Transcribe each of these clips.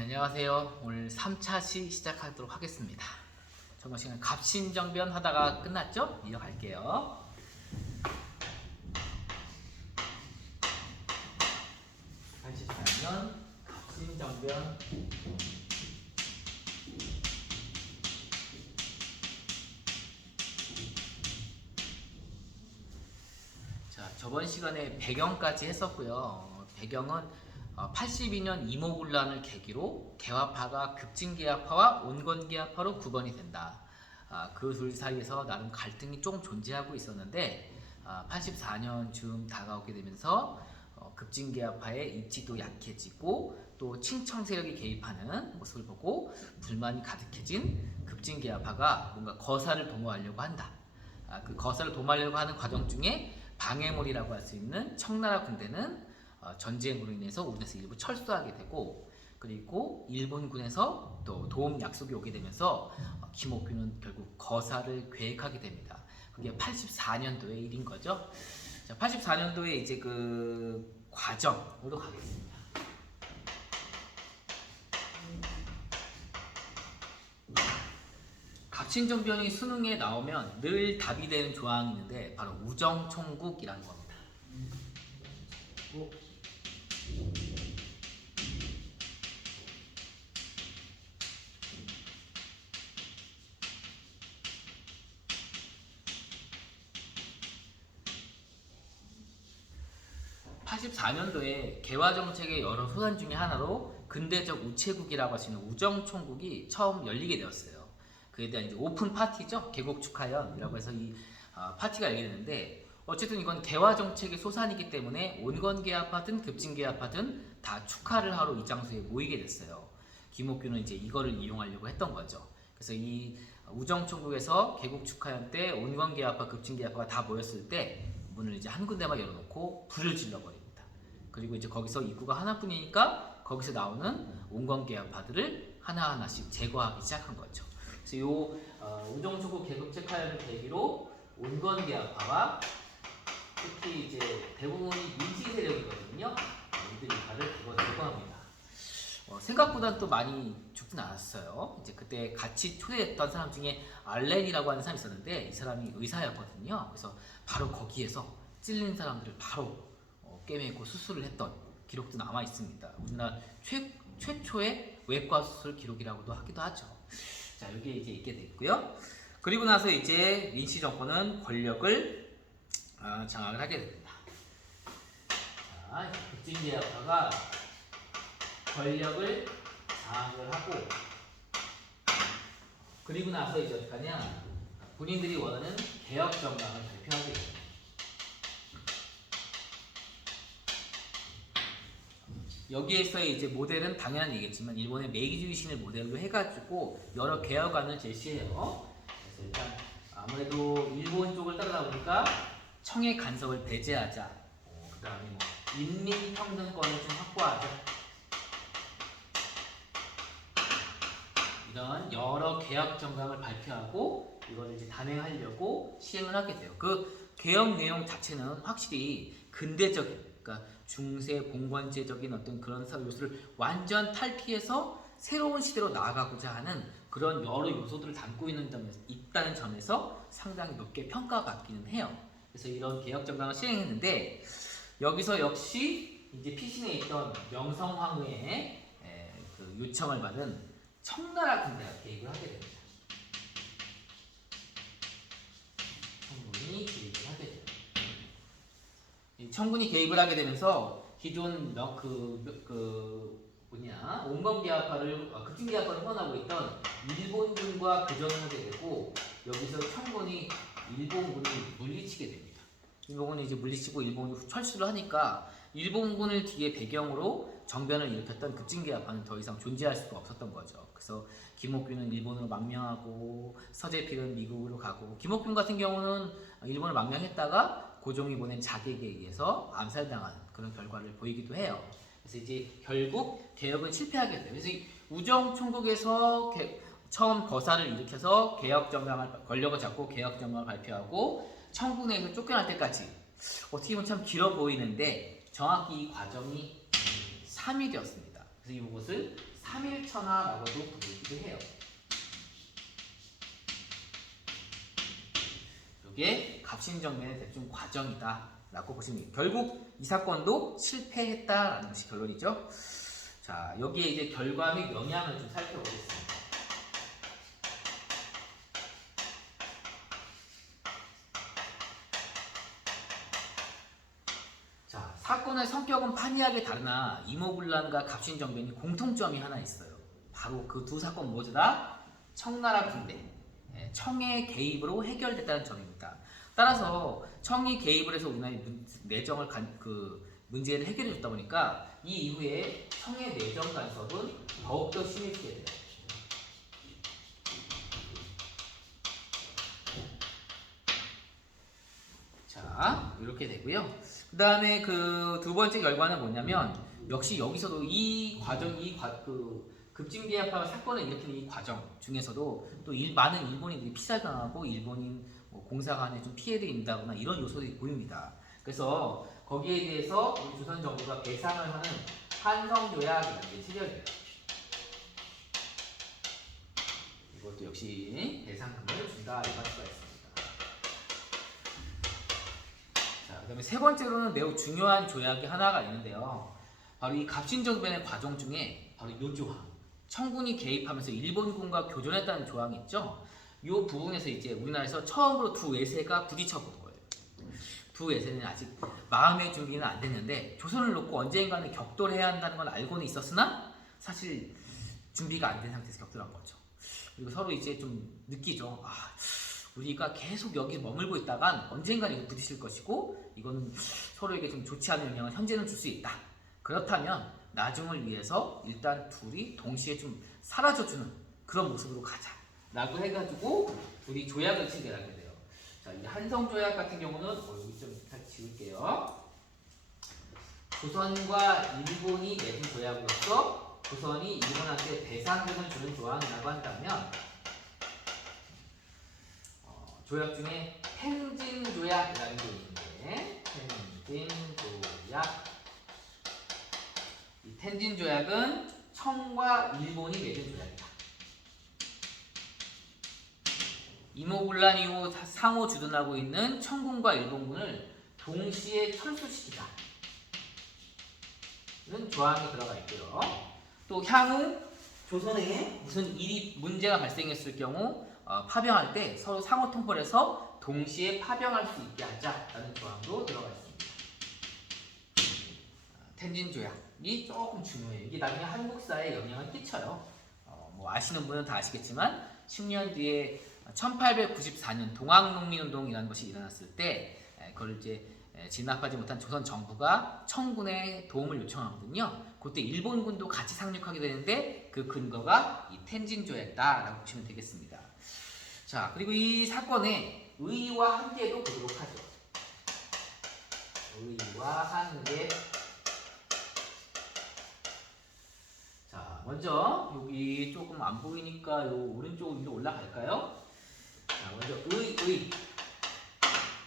안녕하세요. 오늘 3차 시 시작하도록 하겠습니다. 저번 시간에 갑신정변 하다가 끝났죠? 이어갈게요. 갑신정변, 갑신정변. 자, 저번 시간에 배경까지 했었고요. 배경은 82년 이모군란을 계기로 개화파가 급진개화파와 온건개화파로 구분이 된다. 그 둘 사이에서 나름 갈등이 좀 존재하고 있었는데 84년쯤 다가오게 되면서 급진개화파의 입지도 약해지고 또 친청 세력이 개입하는 모습을 보고 불만이 가득해진 급진개화파가 뭔가 거사를 도모하려고 한다. 그 거사를 도모하려고 하는 과정 중에 방해물이라고 할 수 있는 청나라 군대는 전쟁으로 인해서 우리나라에서 일부 철수하게 되고, 그리고 일본군에서 또 도움 약속이 오게 되면서 김옥균은 결국 거사를 계획하게 됩니다. 그게 84년도의 일인 거죠. 자, 84년도에 이제 그 과정으로 가겠습니다. 갑신정변이 수능에 나오면 늘 답이 되는 조항이 있는데 바로 우정총국이라는 겁니다. 84년도에 개화정책의 여러 소관 중에 하나로 근대적 우체국이라고 할 수 있는 우정총국이 처음 열리게 되었어요. 그에 대한 이제 오픈 파티죠. 개국 축하연이라고 해서 이 파티가 열리는데, 어쨌든 이건 개화정책의 소산이기 때문에 온건개화파든 급진개화파든 다 축하를 하러 이 장소에 모이게 됐어요. 김옥균은 이제 이거를 이용하려고 했던 거죠. 그래서 이 우정총국에서 개국 축하연 때 온건개화파, 급진개화파가 다 모였을 때 문을 이제 한 군데만 열어놓고 불을 질러버립니다. 그리고 이제 거기서 입구가 하나뿐이니까 거기서 나오는 온건개화파들을 하나하나씩 제거하기 시작한 거죠. 그래서 이 우정총국 개국 축하연을 계기로 온건개화파와 특히 이제 대부분이 민지 세력이거든요. 이들이 발을 제거합니다. 생각보다 또 많이 죽진 않았어요. 이제 그때 같이 초대했던 사람 중에 알렌이라고 하는 사람이 있었는데 이 사람이 의사였거든요. 그래서 바로 거기에서 찔린 사람들을 바로 꿰매고 수술을 했던 기록도 남아 있습니다. 우리나라 최초의 외과 수술 기록이라고도 하기도 하죠. 자, 여기에 이제 있게 됐고요. 그리고 나서 이제 민씨 정권은 권력을 장악을 하게 됩니다. 자, 급진개화파가 권력을 장악을 하고, 그리고 나서 이제 어떻게 하냐, 본인들이 원하는 개혁 정당을 발표하게 됩니다. 여기에서의 이제 모델은 당연한 얘기겠지만 일본의 메이지 유신을 모델로 해가지고 여러 개혁안을 제시해요. 그래서 일단 아무래도 일본 쪽을 따르다 보니까 청의 간섭을 배제하자, 그 다음에 뭐 인민평등권을 좀 확보하자, 이런 여러 개혁 정강을 발표하고 이거를 이제 단행하려고 시행을 하게 돼요. 그 개혁 내용 자체는 확실히 근대적인, 그러니까 중세 봉건제적인 어떤 그런 요소를 완전 탈피해서 새로운 시대로 나아가고자 하는 그런 여러 요소들을 담고 있다는 점에서 상당히 높게 평가받기는 해요. 그래서 이런 개혁 정강을 시행했는데, 여기서 역시 이제 피신해 있던 명성황후의 그 요청을 받은 청나라 군대가 개입을 하게 됩니다. 청군이 개입을 하게 돼요. 이 청군이 개입을 하게 되면서 기존 온건개화파를 급진개화파를 후원하고 있던 일본군과 교전을 하게 되고, 여기서 청군이 일본군을 물리치게 됩니다. 일본군이 이제 물리치고 일본이 철수를 하니까 일본군을 뒤에 배경으로 정변을 일으켰던 급진개화파는 더 이상 존재할 수가 없었던 거죠. 그래서 김옥균은 일본으로 망명하고 서재필은 미국으로 가고, 김옥균 같은 경우는 일본을 망명했다가 고종이 보낸 자객에 의해서 암살당한 그런 결과를 보이기도 해요. 그래서 이제 결국 개혁은 실패하게 돼요. 그래서 이 우정총국에서 처음 거사를 일으켜서 권력을 잡고 개혁정강을 발표하고 청군에서 쫓겨날 때까지 어떻게 보면 참 길어 보이는데 정확히 이 과정이 3일이었습니다. 그래서 이것을 삼일천하라고도 부르기도 해요. 이게 갑신정변의 대충 과정이다라고 보시면 돼요. 결국 이 사건도 실패했다라는 것이 결론이죠. 자, 여기에 이제 결과 및 영향을 좀 살펴보겠습니다. 자, 사건의 성격은 판이하게 다르나 이모군란과 갑신정변이 공통점이 하나 있어요. 바로 그 두 사건 모두 다 청나라 군대, 청의 개입으로 해결됐다는 점입니다. 따라서 청이 개입을 해서 우리나라의 내정을 문제를 해결해 줬다 보니까 이 이후에 청의 내정 간섭은 더욱더 심해지게 돼요. 자, 이렇게 되고요. 그 다음에 그 두 번째 결과는 뭐냐면 역시 여기서도 급진비합화 사건을 일으키는 이 과정 중에서도 또 많은 일본인들이 피살당하고 일본인 공사 간에 좀 피해를 입는다거나 이런 요소들이 보입니다. 그래서 거기에 대해서 우리 조선 정부가 배상을 하는 한성조약이라는 게 체결돼요. 이것도 역시 배상금을 준다 이렇게 할 수가 있습니다. 자, 그다음에 세 번째로는 매우 중요한 조약이 하나가 있는데요. 바로 이 갑신정변의 과정 중에 바로 이 조항, 청군이 개입하면서 일본군과 교전했다는 조항이 있죠. 이 부분에서 이제 우리나라에서 처음으로 두 외세가 부딪혀 본 거예요. 두 외세는 아직 마음의 준비는 안 됐는데 조선을 놓고 언젠가는 격돌해야 한다는 건 알고는 있었으나 사실 준비가 안 된 상태에서 격돌한 거죠. 그리고 서로 이제 좀 느끼죠. 우리가 계속 여기 머물고 있다간 언젠가는 이거 부딪힐 것이고 이거는 서로에게 좀 좋지 않은 영향을 현재는 줄 수 있다. 그렇다면 나중을 위해서 일단 둘이 동시에 좀 사라져주는 그런 모습으로 가자 라고 해가지고 둘이 조약을 체결하게 돼요. 자, 이 한성조약 같은 경우는 여기 좀 다시 지울게요. 조선과 일본이 맺은 조약으로서 조선이 일본한테 배상금을 주는 조항이라고 한다면 조약 중에 텐진조약이라는 게 있는데 텐진조약, 이 텐진조약은 청과 일본이 맺은 조약이다. 이모군란 이후 상호 주둔하고 있는 청군과 일본군을 동시에 철수시키자 는 조항이 들어가 있고요. 또 향후 조선에 무슨 문제가 발생했을 경우 파병할 때 서로 상호 통보해서 동시에 파병할 수 있게 하자라는 조항도 들어가 있습니다. 텐진 조약이 조금 중요해요. 이게 나중에 한국사에 영향을 끼쳐요. 뭐 아시는 분은 다 아시겠지만 10년 뒤에 1894년 동학농민운동이라는 것이 일어났을 때 그걸 이제 진압하지 못한 조선 정부가 청군의 도움을 요청하거든요. 그때 일본군도 같이 상륙하게 되는데 그 근거가 이 텐진조약이다라고 보시면 되겠습니다. 자, 그리고 이 사건의 의의와 한계도 보도록 하죠. 의의와 한계. 자, 먼저 여기 조금 안 보이니까 요 오른쪽 위로 올라갈까요? 자, 먼저 의의.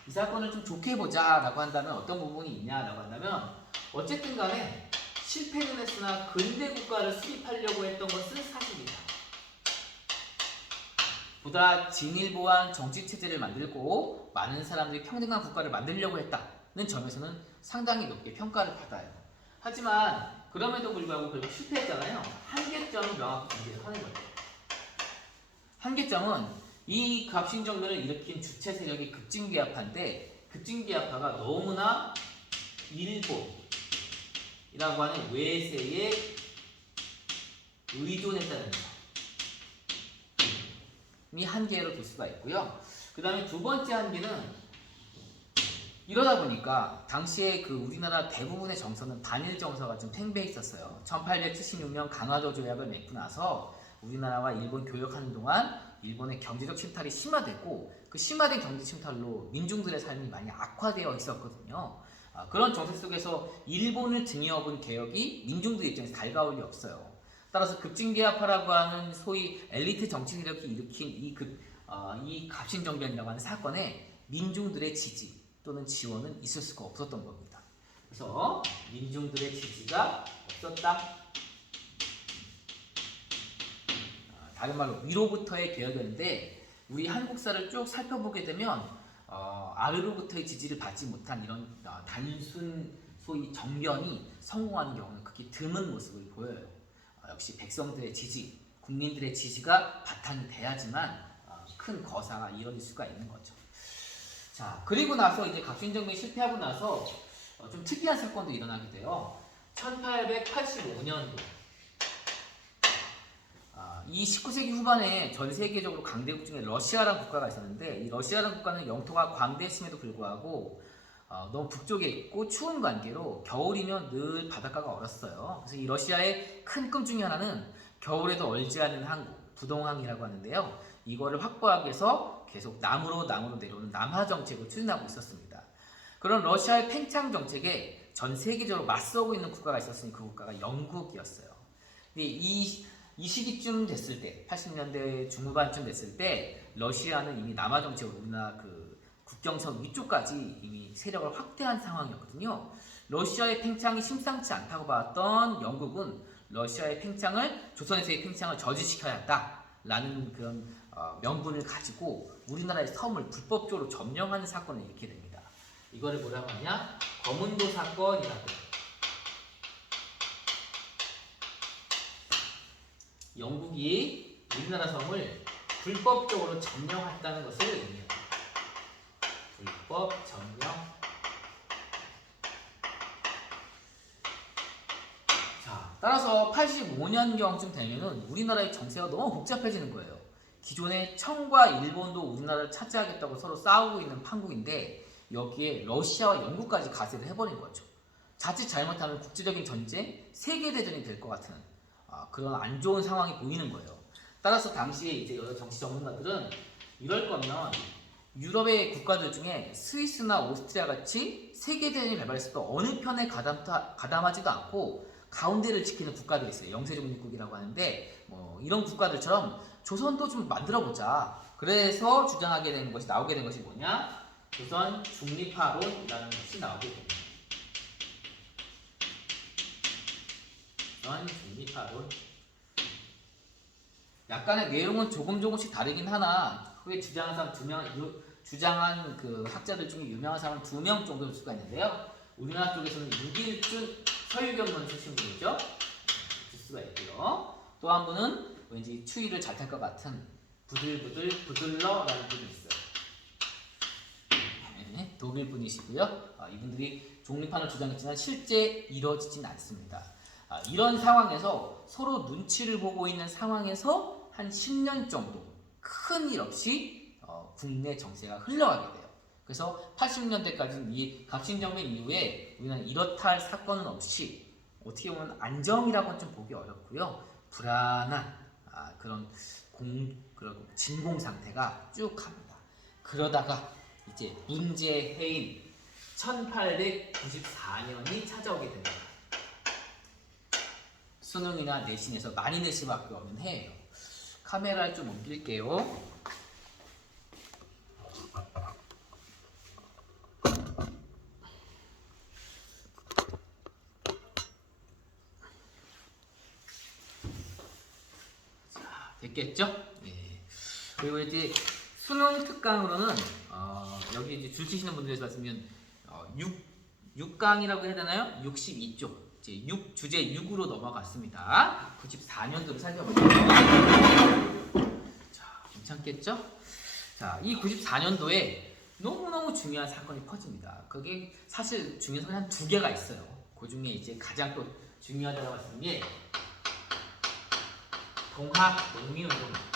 이 사건을 좀 좋게 보자라고 한다면 어떤 부분이 있냐라고 한다면 어쨌든 간에 실패는 했으나 근대 국가를 수립하려고 했던 것은 사실이다. 보다 진일보한 정치 체제를 만들고 많은 사람들이 평등한 국가를 만들려고 했다는 점에서는 상당히 높게 평가를 받아요. 하지만 그럼에도 불구하고 결국 실패했잖아요. 한계점을 명확히 존재를 하는 거예요. 한계점은 이 갑신정변을 일으킨 주체 세력이 급진기합파인데 급진기합파가 너무나 일본이라고 하는 외세에 의존했다는 점이 한계로 될 수가 있고요. 그 다음에 두 번째 한계는 이러다 보니까 당시에 그 우리나라 대부분의 정서는 반일 정서가 좀 팽배해 있었어요. 1876년 강화도 조약을 맺고 나서 우리나라와 일본 교역하는 동안 일본의 경제적 침탈이 심화되고 그 심화된 경제 침탈로 민중들의 삶이 많이 악화되어 있었거든요. 그런 정세 속에서 일본을 등에 업은 개혁이 민중들 입장에서 달가울 리 없어요. 따라서 급진개합파라고 하는 소위 엘리트 정치 세력이 일으킨 이 갑신정변이라고 하는 사건에 민중들의 지지 또는 지원은 있을 수가 없었던 겁니다. 그래서 민중들의 지지가 없었다. 다른 말로 위로부터의 개혁이었는데 우리 한국사를 쭉 살펴보게 되면 아래로부터의 지지를 받지 못한 이런 단순 소위 정변이 성공하는 경우는 극히 드문 모습을 보여요. 역시 백성들의 지지, 국민들의 지지가 바탕이 돼야지만 큰 거사가 이루어질 수가 있는 거죠. 자, 그리고 나서 이제 각신정변이 실패하고 나서 좀 특이한 사건도 일어나게 돼요. 1885년도 이 19세기 후반에 전 세계적으로 강대국 중에 러시아라는 국가가 있었는데 이 러시아라는 국가는 영토가 광대했음에도 불구하고 너무 북쪽에 있고 추운 관계로 겨울이면 늘 바닷가가 얼었어요. 그래서 이 러시아의 큰 꿈 중에 하나는 겨울에도 얼지 않는 항구, 부동항이라고 하는데요. 이거를 확보하기 위해서 계속 남으로 내려오는 남하 정책을 추진하고 있었습니다. 그런 러시아의 팽창 정책에 전 세계적으로 맞서고 있는 국가가 있었으니 그 국가가 영국이었어요. 근데 이 시기쯤 됐을 때, 80년대 중후반쯤 됐을 때 러시아는 이미 남하 정책으로 우리나라 그 국경선 위쪽까지 이미 세력을 확대한 상황이었거든요. 러시아의 팽창이 심상치 않다고 봤던 영국은 러시아의 팽창을, 조선에서의 팽창을 저지시켜야 한다라는 그런 명분을 가지고 우리나라의 섬을 불법적으로 점령하는 사건을 일으키게 됩니다. 이거를 뭐라고 하냐? 거문도 사건이라고 해요. 영국이 우리나라 섬을 불법적으로 점령했다는 것을 의미합니다. 불법 점령. 자, 따라서 85년경쯤 되면은 우리나라의 정세가 너무 복잡해지는 거예요. 기존의 청과 일본도 우리나라를 차지하겠다고 서로 싸우고 있는 판국인데 여기에 러시아와 영국까지 가세를 해버린 거죠. 자칫 잘못하면 국제적인 전쟁, 세계대전이 될 것 같은 그런 안 좋은 상황이 보이는 거예요. 따라서 당시에 이제 여러 정치 전문가들은 이럴 거면 유럽의 국가들 중에 스위스나 오스트리아 같이 세계대전이 발발했을 때 어느 편에 가담하지도 않고 가운데를 지키는 국가들이 있어요. 영세중립국이라고 하는데 이런 국가들처럼 조선도 좀 만들어보자. 그래서 나오게 된 것이 뭐냐? 조선 중립화론이라는 것이 나오게 됩니다. 조선 중립화론. 약간의 내용은 조금씩 다르긴 하나 그게 주장한 그 학자들 중에 유명한 사람은 2명 정도 될 수가 있는데요. 우리나라 쪽에서는 육일준 서유경론 쓰신 분이죠. 줄 수가 있고요. 또 한 분은 왠지 추위를 잘 탈 것 같은 부들러라는 분이 있어요. 네, 독일 분이시고요. 이분들이 독립한을 주장했지만 실제 이루어지진 않습니다. 이런 상황에서 서로 눈치를 보고 있는 상황에서 한 10년 정도 큰일 없이 국내 정세가 흘러가게 돼요. 그래서 80년대까지는 이 각신정변 이후에 우리는 이렇다 할 사건은 없이 어떻게 보면 안정이라고는 좀 보기 어렵고요. 불안한 그런 진공 상태가 쭉 갑니다. 그러다가 이제 문제해인 1894년이 찾아오게 됩니다. 수능이나 내신에서 많이 낼 수밖에 없는 해예요. 카메라를 좀 옮길게요. 자, 됐겠죠? 네. 그리고 이제 수능 특강으로는 여기 이제 줄 치시는 분들에서 봤으면 6강이라고 해야 되나요? 62쪽. 이제 주제 6으로 넘어갔습니다. 94년도를 살펴볼게요. 자, 괜찮겠죠? 자, 이 94년도에 너무너무 중요한 사건이 퍼집니다. 그게 사실 중요한 사건이 한 2개가 있어요. 그 중에 이제 가장 또 중요하다고 했던 게 동학농민운동입니다.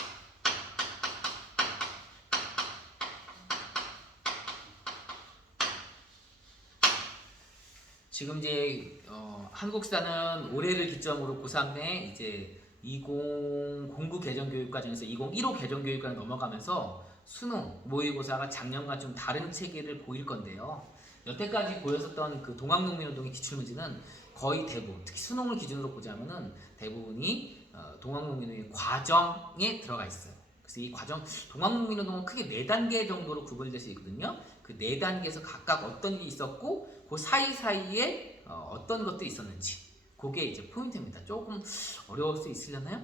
지금 이제 한국사는 올해를 기점으로 고3에 이제 2009 개정교육과정에서 2015 개정교육과정 넘어가면서 수능 모의고사가 작년과 좀 다른 체계를 보일 건데요. 여태까지 보였었던 그 동학농민운동의 기출문제는 거의 대부분, 특히 수능을 기준으로 보자면은 대부분이 동학농민운동의 과정에 들어가 있어요. 그래서 이 과정, 동학농민운동은 크게 4단계 정도로 구분돼서 있거든요. 그 4단계에서 각각 어떤 게 있었고 그 사이사이에 어떤 것도 있었는지 그게 이제 포인트입니다. 조금 어려울 수 있으려나요?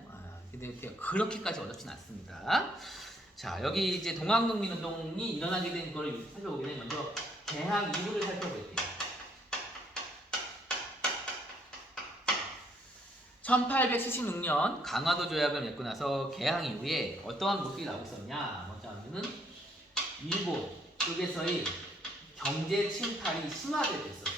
근데 그렇게까지 어렵진 않습니다. 자, 여기 이제 동학농민운동이 일어나게 된 걸 살펴보기 전에 먼저 개항 이후를 살펴볼게요. 1876년 강화도 조약을 맺고 나서 개항 이후에 어떠한 모습이 나오고 있었냐? 먼저 하면은 일본 쪽에서의 경제 침탈이 심화되고 있었어요.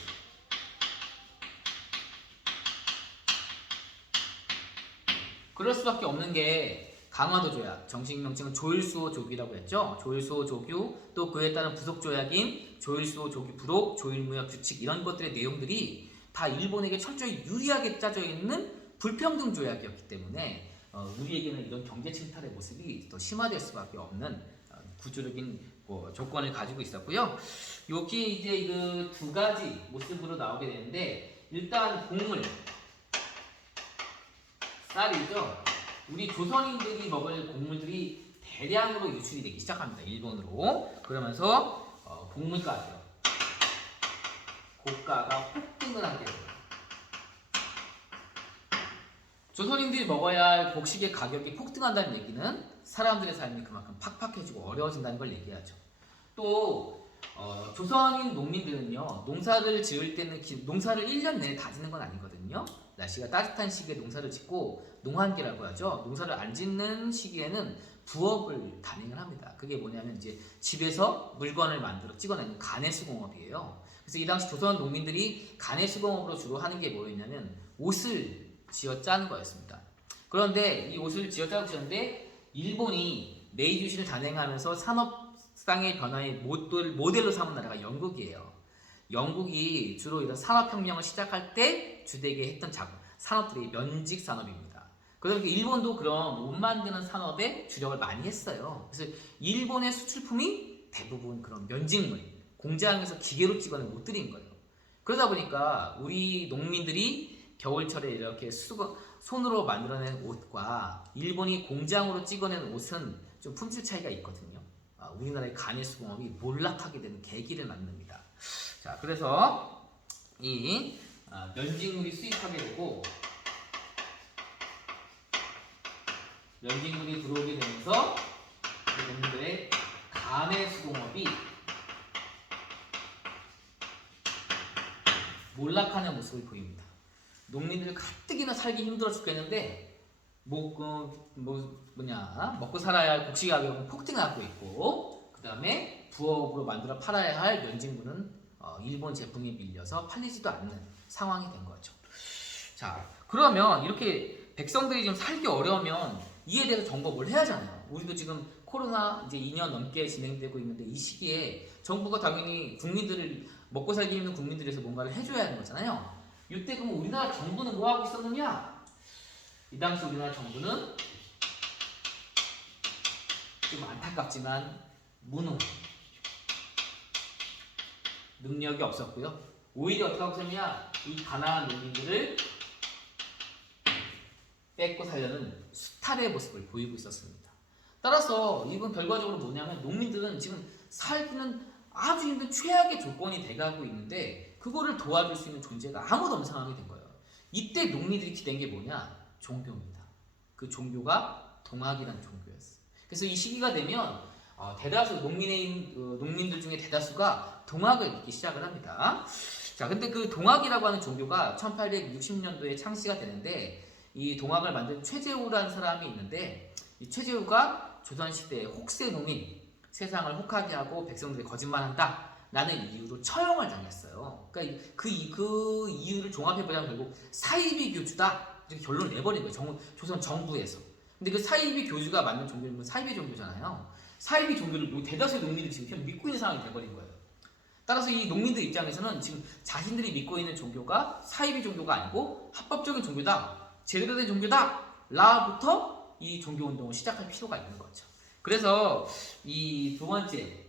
그럴 수밖에 없는 게 강화도 조약, 정식 명칭은 조일수호 조규라고 했죠. 조일수호 조규, 또 그에 따른 부속 조약인 조일수호 조규 부록, 조일무역 규칙 이런 것들의 내용들이 다 일본에게 철저히 유리하게 짜져 있는 불평등 조약이었기 때문에 우리에게는 이런 경제 침탈의 모습이 더 심화될 수밖에 없는 구조적인 조건을 가지고 있었고요. 여기 이제 그 두 가지 모습으로 나오게 되는데 일단 곡물, 쌀이죠. 우리 조선인들이 먹을 곡물들이 대량으로 유출이 되기 시작합니다. 일본으로. 그러면서 곡물가죠. 고가가 폭등을 하게 돼요. 조선인들이 먹어야 할 곡식의 가격이 폭등한다는 얘기는 사람들의 삶이 그만큼 팍팍해지고 어려워진다는 걸 얘기하죠. 또 조선인 농민들은요, 농사를 지을 때는 농사를 1년 내내 다 짓는 건 아니거든요. 날씨가 따뜻한 시기에 농사를 짓고 농한기라고 하죠. 농사를 안 짓는 시기에는 부업을 단행을 합니다. 그게 뭐냐면 이제 집에서 물건을 만들어 찍어내는 가내수공업이에요. 그래서 이 당시 조선 농민들이 가내수공업으로 주로 하는 게 뭐였냐면 옷을 지어 짜는 거였습니다. 그런데 이 옷을 지어 짜고 있었는데 일본이 메이주시를 단행하면서 산업상의 변화의 모델로 삼은 나라가 영국이에요. 영국이 주로 이런 산업혁명을 시작할 때 주되게 했던 산업들이 면직 산업입니다. 그러니까 일본도 그런 옷 만드는 산업에 주력을 많이 했어요. 그래서 일본의 수출품이 대부분 그런 면직물, 공장에서 기계로 찍어낸 옷들인 거예요. 그러다 보니까 우리 농민들이 겨울철에 이렇게 손으로 만들어낸 옷과 일본이 공장으로 찍어낸 옷은 좀 품질 차이가 있거든요. 우리나라의 가내수공업이 몰락하게 되는 계기를 만듭니다. 자, 그래서 이 면직물이 수입하게 되고 면직물이 들어오게 되면서 농민들의 가내수공업이 몰락하는 모습을 보입니다. 농민들 가뜩이나 살기 힘들어 죽겠는데 먹고 살아야 할 곡식 가격은 폭등하고 있고, 그 다음에 부업으로 만들어 팔아야 할 면직물은 일본 제품이 밀려서 팔리지도 않는 상황이 된 거죠. 자, 그러면 이렇게 백성들이 좀 살기 어려우면 이에 대해서 정부가 뭘 해야 하잖아요. 우리도 지금 코로나 이제 2년 넘게 진행되고 있는데 이 시기에 정부가 당연히 국민들을 먹고 살기 힘든 국민들을 위해서 뭔가를 해줘야 하는 거잖아요. 이때 그럼 우리나라 정부는 뭐 하고 있었느냐? 이 당시 우리나라 정부는 좀 안타깝지만 무능, 능력이 없었고요. 오히려 어떻게 하고 있었냐? 이 가난한 농민들을 뺏고 살려는 수탈의 모습을 보이고 있었습니다. 따라서 이건 결과적으로 뭐냐면 농민들은 지금 살기는 아주 힘든 최악의 조건이 돼가고 있는데 그거를 도와줄 수 있는 존재가 아무도 없는 상황이 된 거예요. 이때 농민들이 기댄 게 뭐냐? 종교입니다. 그 종교가 동학이라는 종교였어요. 그래서 이 시기가 되면 대다수 농민들 중에 대다수가 동학을 믿기 시작을 합니다. 자, 근데 그 동학이라고 하는 종교가 1860년도에 창시가 되는데 이 동학을 만든 최재우라는 사람이 있는데 이 최재우가 조선시대의 혹세 농민, 세상을 혹하게 하고 백성들이 거짓말한다 라는 이유로 처형을 당했어요. 그러니까 그 이유를 종합해보자면 결국 사이비 교주다 이렇게 결론을 내버린 거예요. 조선 정부에서. 근데 그 사이비 교주가 만든 종교는 사이비 종교잖아요. 사이비 종교를 대다수의 농민들이 지금 그냥 믿고 있는 상황이 돼버린 거예요. 따라서 이 농민들 입장에서는 지금 자신들이 믿고 있는 종교가 사이비 종교가 아니고 합법적인 종교다, 제대로 된 종교다 라부터 이 종교운동을 시작할 필요가 있는 거죠. 그래서 이 두 번째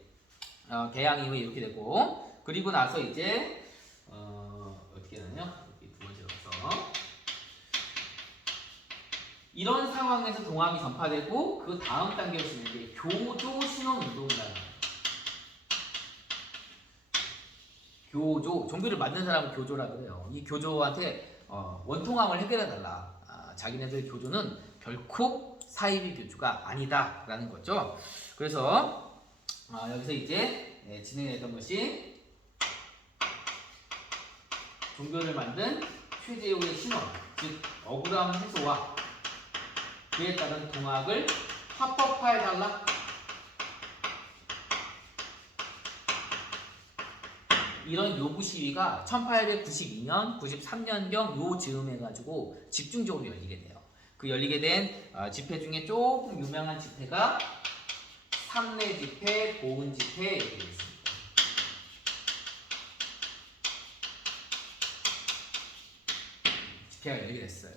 개항 이후에 이렇게 되고, 그리고 나서 이제 어떻게 하냐면 두 번째로 가서 이런 상황에서 동학이 전파되고 그 다음 단계로 쓰는 게 교조 신원 운동이라는 거예요. 교조, 종교를 만든 사람은 교조라 그래요. 이 교조한테 원통함을 해결해 달라. 자기네들 교조는 결코 사이비 교주가 아니다라는 거죠. 그래서 여기서 이제 진행했던 것이 종교를 만든 최재우의 신원, 즉 억울함 해소와 그에 따른 동학을 합법화해달라. 이런 요구 시위가 1892년, 93년경 요 즈음 해가지고 집중적으로 열리게 돼요. 그 열리게 된 집회 중에 조금 유명한 집회가 삼례 집회, 보은 집회 이렇게 있습니다. 집회가 열리게 됐어요.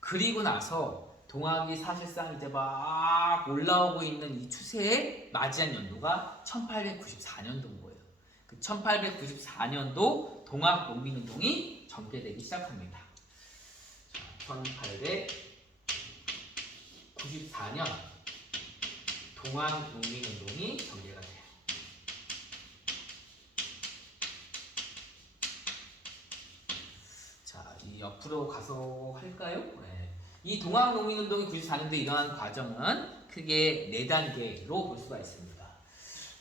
그리고 나서 동학이 사실상 이제 막 올라오고 있는 이 추세에 맞이한 연도가 1894년도인 거예요. 그 1894년도 동학 농민운동이 전개되기 시작합니다. 1894년 동학 농민운동이 전개가 돼요. 자, 이 옆으로 가서 할까요? 네. 이 동학 농민운동이 94년도에 일어난 과정은 크게 4단계로 볼 수가 있습니다.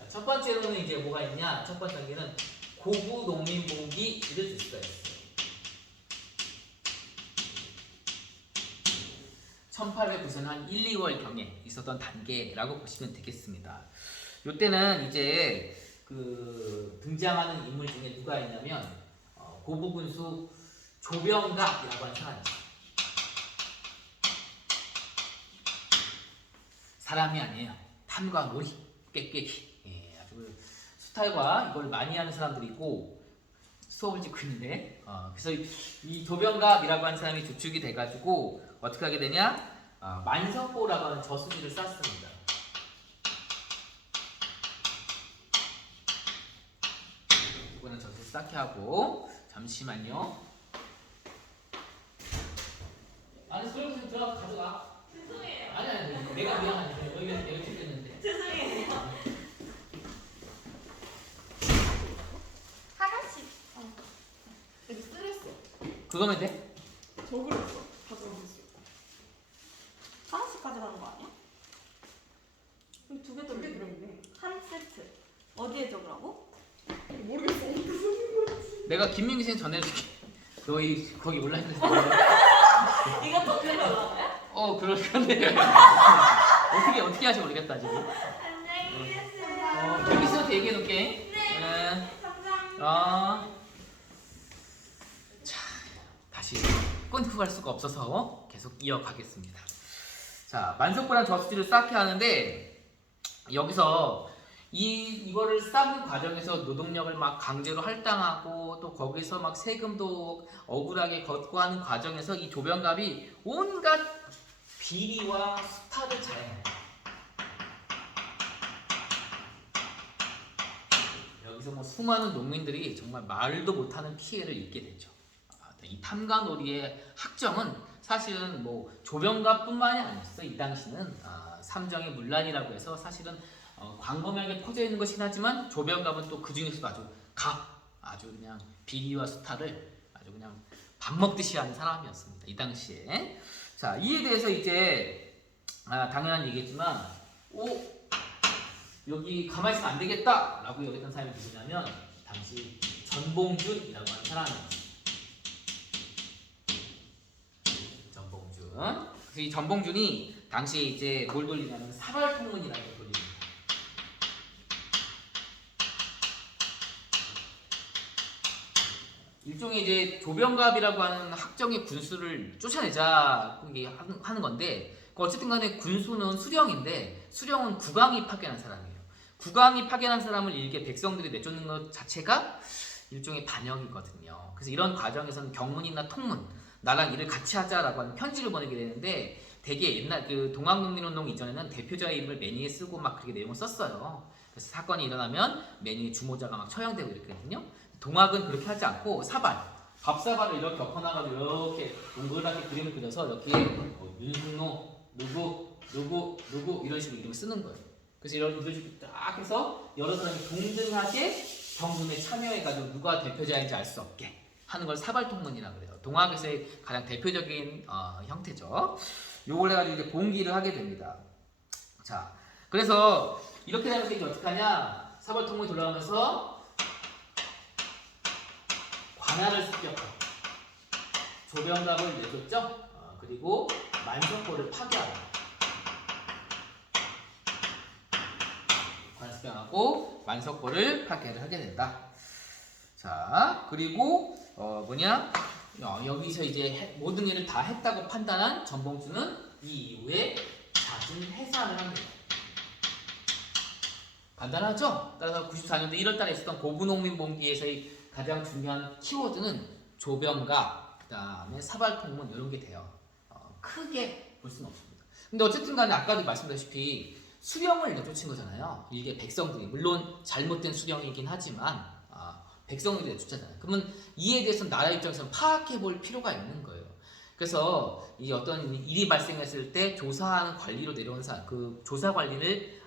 첫 번째로는 이제 뭐가 있냐? 첫 번째 단계는 고구 농민봉기를 들 수가 있어요. 1890년 한 1, 2월 경에 있었던 단계라고 보시면 되겠습니다. 이때는 이제 그 등장하는 인물 중에 누가 있냐면 고부군수 조병갑이라고 하는 사람이 있어요. 사람이 아니에요. 탐과 놀이, 꾀꾀기. 아주 수탈과 이걸 많이 하는 사람들이고 수업을 찍고 있는데 그래서 이 조병갑이라고 하는 사람이 주축이 돼가지고 어떻게 하게 되냐? 만석보라고 하는 저수지를 쌌습니다. 이거는 저수지 쌓게 하고 잠시만요. 아니 소리 좀 들어가서 가져가. 죄송해요. 아니 내가 미안하네. 내가 찍겠는데. 죄송해요. 하나씩. 여기 쓰랬어. 그거면 돼? 적으랬어. 가져가고 있어. 하나씩 가져가는 거 아니야? 여기 두개 들어있네. 한 세트. 어디에 적으라고? 모르겠어. 어디서 적는 거지? 내가 김민기 쌤 전해줄게. 너희 거기 올라있는 거. 이거 터트려 올라가요? 그런데 어떻게 하시 모르겠다 지금. 안녕히 계세요. 김민기 쌤한테 얘기해 놓을게. 감사합니다. 자, 다시 끊고 갈 수가 없어서 계속 이어가겠습니다. 자, 만석보란 저수지를 쌓게 하는데 여기서 이거를 쌓는 과정에서 노동력을 막 강제로 할당하고 또 거기서 막 세금도 억울하게 걷고 하는 과정에서 이 조병갑이 온갖 비리와 수탈을 자행해요. 여기서 뭐 수많은 농민들이 정말 말도 못하는 피해를 입게 되죠. 이 탐관오리의 학정은 사실은 뭐 조병갑뿐만이 아니었어. 이 당시는 삼정의 문란이라고 해서 사실은 광범위하게 퍼져 있는 것이긴 하지만 조병갑은 또 그 중에서도 아주 그냥 비리와 수탈을 아주 그냥 밥 먹듯이 하는 사람이었습니다. 이 당시에. 자, 이에 대해서 이제 당연한 얘기겠지만 여기 가만히 있으면 안 되겠다라고 여겼던 사람이 누구냐면 당시 전봉준이라고 하는 사람이었어요. 전봉준. 그래서 이 전봉준이 당시에 이제 뭘 돌리냐면 사발통문이라는 걸 돌립니다. 일종의 이제 조병갑이라고 하는 학정의 군수를 쫓아내자 하는 건데 어쨌든 간에 군수는 수령인데 수령은 국왕이 파견한 사람이에요. 국왕이 파견한 사람을 일개 백성들이 내쫓는 것 자체가 일종의 반역이거든요. 그래서 이런 과정에서는 경문이나 통문, 나랑 일을 같이 하자라고 하는 편지를 보내게 되는데 되게 옛날 그 동학농민운동 이전에는 대표자의 이름을 매니에 쓰고 막 그렇게 내용을 썼어요. 그래서 사건이 일어나면 매니의 주모자가 막 처형되고 이랬거든요. 동학은 그렇게 하지 않고 밥사발을 이렇게 엎어놔가지고 이렇게 동그랗게 그림을 그려서 여기에 윤승로 누구 이런 식으로 이름을 쓰는 거예요. 그래서 이런 식으로 딱 해서 여러 사람이 동등하게 경문에 참여해가지고 누가 대표자인지 알 수 없게 하는 걸 사발통문이라 그래요. 동학에서의 가장 대표적인 형태죠. 요걸 해가지고 이제 봉기를 하게 됩니다. 자, 그래서 이렇게 되면서 이제 어떻게 하냐? 사발통문이 돌아가면서 관할을 습격하고 조병갑을 내줬죠. 그리고 만석고를 파괴하고 관할 습격하고 만석고를 파괴를 하게 된다. 자, 그리고 여기서 이제 모든 일을 다 했다고 판단한 전봉주는 이 이후에 잦은 해산을 합니다. 간단하죠? 따라서 94년도 1월달에 있었던 고부농민봉기에서의 가장 중요한 키워드는 조병갑, 그 다음에 사발통문 이런 게 돼요. 크게 볼 수는 없습니다. 근데 어쨌든 간에 아까도 말씀드렸다시피 수령을 내쫓은 거잖아요. 이게 백성들이 물론 잘못된 수령이긴 하지만 백성들이 내쫓잖아요. 그러면 이에 대해서 나라 입장에서는 파악해 볼 필요가 있는 거예요. 그래서 이 어떤 일이 발생했을 때 조사하는 관리로 내려온 사람, 그 조사 관리를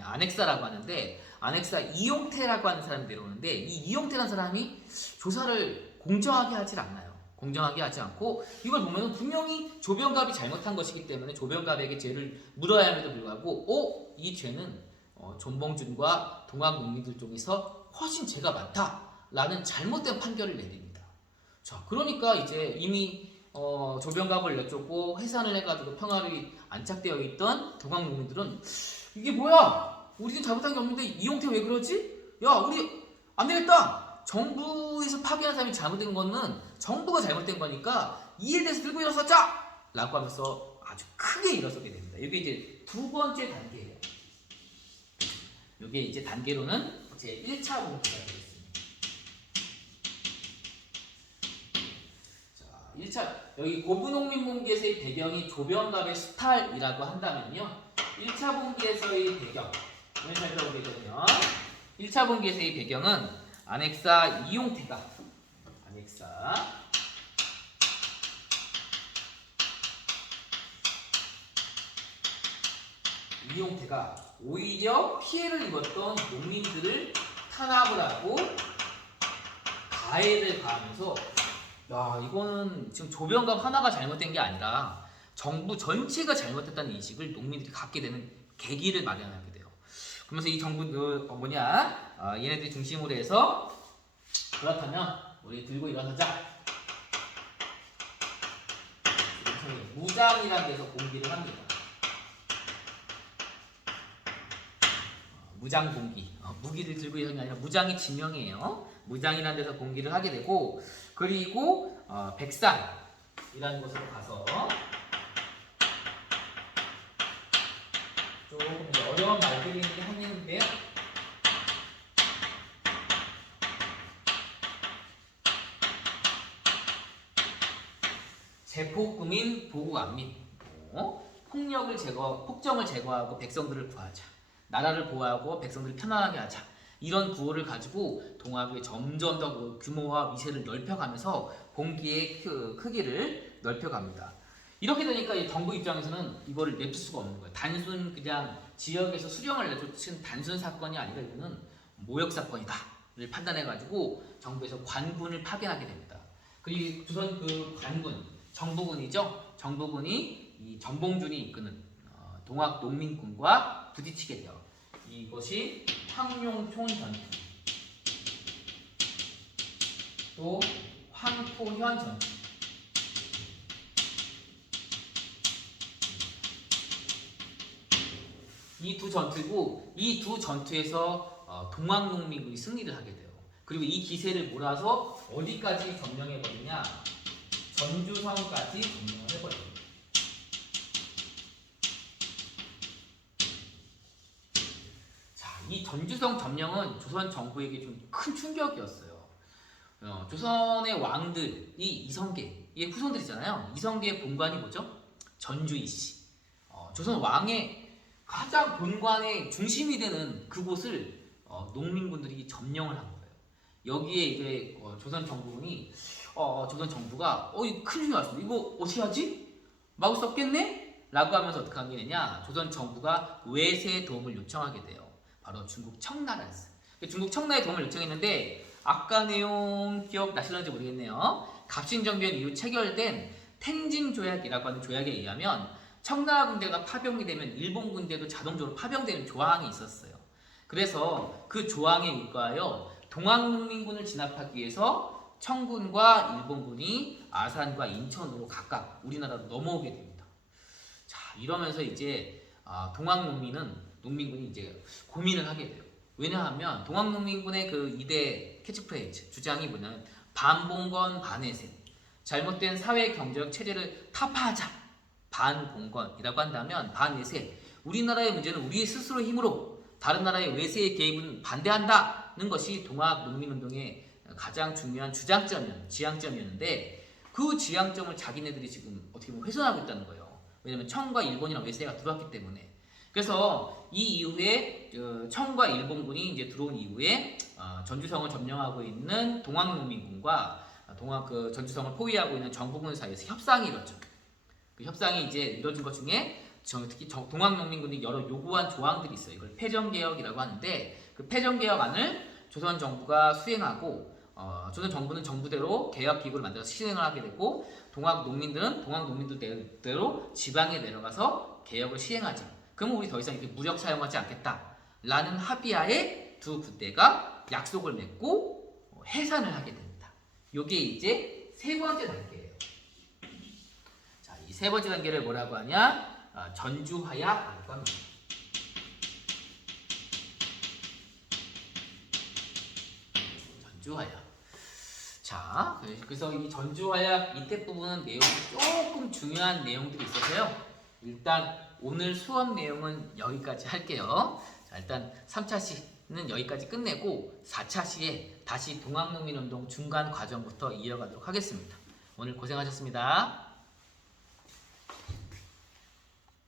안핵사라고 하는데 안핵사 이용태라고 하는 사람이 내려오는데 이 이용태라는 사람이 조사를 공정하게 하질 않나요? 공정하게 하지 않고 이걸 보면 분명히 조병갑이 잘못한 것이기 때문에 조병갑에게 죄를 물어야 함에도 불구하고 이 죄는 존봉준과 동학농민들 쪽에서 훨씬 죄가 많다라는 잘못된 판결을 내립니다. 자, 그러니까 이제 이미 조병갑을 내쫓고 해산을 해가지고 평화를 안착되어 있던 동학농민들은 이게 뭐야? 우리는 잘못한 게 없는데 이용태 왜 그러지? 야, 우리 안 되겠다. 정부에서 파견한 사람이 잘못된 거는 정부가 잘못된 거니까 이에 대해서 들고 일어서자! 라고 하면서 아주 크게 일어서게 됩니다. 이게 이제 두 번째 단계예요. 이게 이제 단계로는 제 1차 봉기가 되겠습니다. 자, 1차 여기 고부농민봉기에서의 배경이 조병갑의 수탈이라고 한다면요. 1차 봉기에서의 배경 오늘 살펴보게 되면 1차 봉기에서의 배경은 안핵사 이용태가 오히려 피해를 입었던 농민들을 탄압을 하고 가해를 가하면서 야, 이거는 지금 조병갑 하나가 잘못된 게 아니라 정부 전체가 잘못했다는 인식을 농민들이 갖게 되는 계기를 마련하게 돼요. 그러면서 이 정부 얘네들이 중심으로 해서 그렇다면 우리 들고 일어서자. 무장이라는 데서 공기를 합니다. 무장 공기. 무기를 들고 일어서는 게 아니라 무장이 지명이에요. 무장이라는 데서 공기를 하게 되고 그리고 백산이라는 곳으로 가서 조금 어려운 말들이 하는데요. 제폭금인 보국안민, 폭정을 제거하고 백성들을 구하자. 나라를 보호하고 백성들을 편안하게 하자. 이런 구호를 가지고 동학의 점점 더 규모와 위세를 넓혀가면서 봉기의 크기를 넓혀갑니다. 이렇게 되니까 이 정부 입장에서는 이거를 냅둘 수가 없는 거예요. 단순 그냥 지역에서 수령을 내쫓은 단순 사건이 아니라 이거는 모욕 사건이다를 판단해가지고 정부에서 관군을 파견하게 됩니다. 그리고 조선 그 관군 정부군이죠. 정부군이 이 전봉준이 이끄는 동학 농민군과 부딪히게 돼요. 이것이 황룡촌 전투, 또 황포현 전투. 이 두 전투이고 이 두 전투에서 동학농민군이 승리를 하게 돼요. 그리고 이 기세를 몰아서 어디까지 점령해버리냐? 전주성까지 점령을 해버립니다. 자, 이 전주성 점령은 조선 정부에게 좀 큰 충격이었어요. 조선의 왕들이 이성계의 후손들이잖아요. 이성계의 본관이 뭐죠? 전주이씨. 조선 왕의 가장 본관의 중심이 되는 그곳을 농민군들이 점령을 한 거예요. 여기에 이제 조선 정부가 큰일 났습니다. 이거 어떻게 하지? 막을 수 없겠네? 라고 하면서 어떻게 하게 되냐? 조선 정부가 외세의 도움을 요청하게 돼요. 바로 중국 청나라였어요. 중국 청나의 도움을 요청했는데 아까 내용 기억나실런지 모르겠네요. 갑신정변 이후 체결된 텐진 조약이라고 하는 조약에 의하면 청나라 군대가 파병이 되면 일본 군대도 자동적으로 파병되는 조항이 있었어요. 그래서 그 조항에 의거하여 동학농민군을 진압하기 위해서 청군과 일본군이 아산과 인천으로 각각 우리나라로 넘어오게 됩니다. 자, 이러면서 이제 농민군이 이제 고민을 하게 돼요. 왜냐하면 동학농민군의 그 2대 캐치프레이즈 주장이 뭐냐면 반봉건 반회세, 잘못된 사회 경제적 체제를 타파하자. 반봉건이라고 한다면 반외세, 우리나라의 문제는 우리 스스로 힘으로 다른 나라의 외세의 개입은 반대한다는 것이 동학농민운동의 가장 중요한 지향점이었는데 그 지향점을 자기네들이 지금 어떻게 보면 훼손하고 있다는 거예요. 왜냐하면 청과 일본이랑 외세가 들어왔기 때문에. 그래서 이 이후에 청과 일본군이 이제 들어온 이후에 전주성을 점령하고 있는 동학농민군과 전주성을 포위하고 있는 정부군 사이에서 협상이 이뤘죠. 그 협상이 이제 이뤄진 것 중에 특히 동학농민군이 여러 요구한 조항들이 있어요. 이걸 패전개혁이라고 하는데 그 패전개혁안을 조선 정부가 수행하고 조선 정부는 정부대로 개혁기구를 만들어서 시행을 하게 되고 동학농민들대로 지방에 내려가서 개혁을 시행하죠. 그러면 우리 더 이상 이렇게 무력 사용하지 않겠다라는 합의하에 두 군대가 약속을 맺고 해산을 하게 됩니다. 이게 이제 세 번째 단계예요. 자, 이 세 번째 단계를 뭐라고 하냐? 전주화약이라고 합니다. 전주화약. 자, 그래서 이 전주화약 밑에 부분은 내용이 조금 중요한 내용들이 있어서요. 일단 오늘 수업 내용은 여기까지 할게요. 자, 일단 3차 시는 여기까지 끝내고 4차 시에 다시 동학농민운동 중간 과정부터 이어가도록 하겠습니다. 오늘 고생하셨습니다.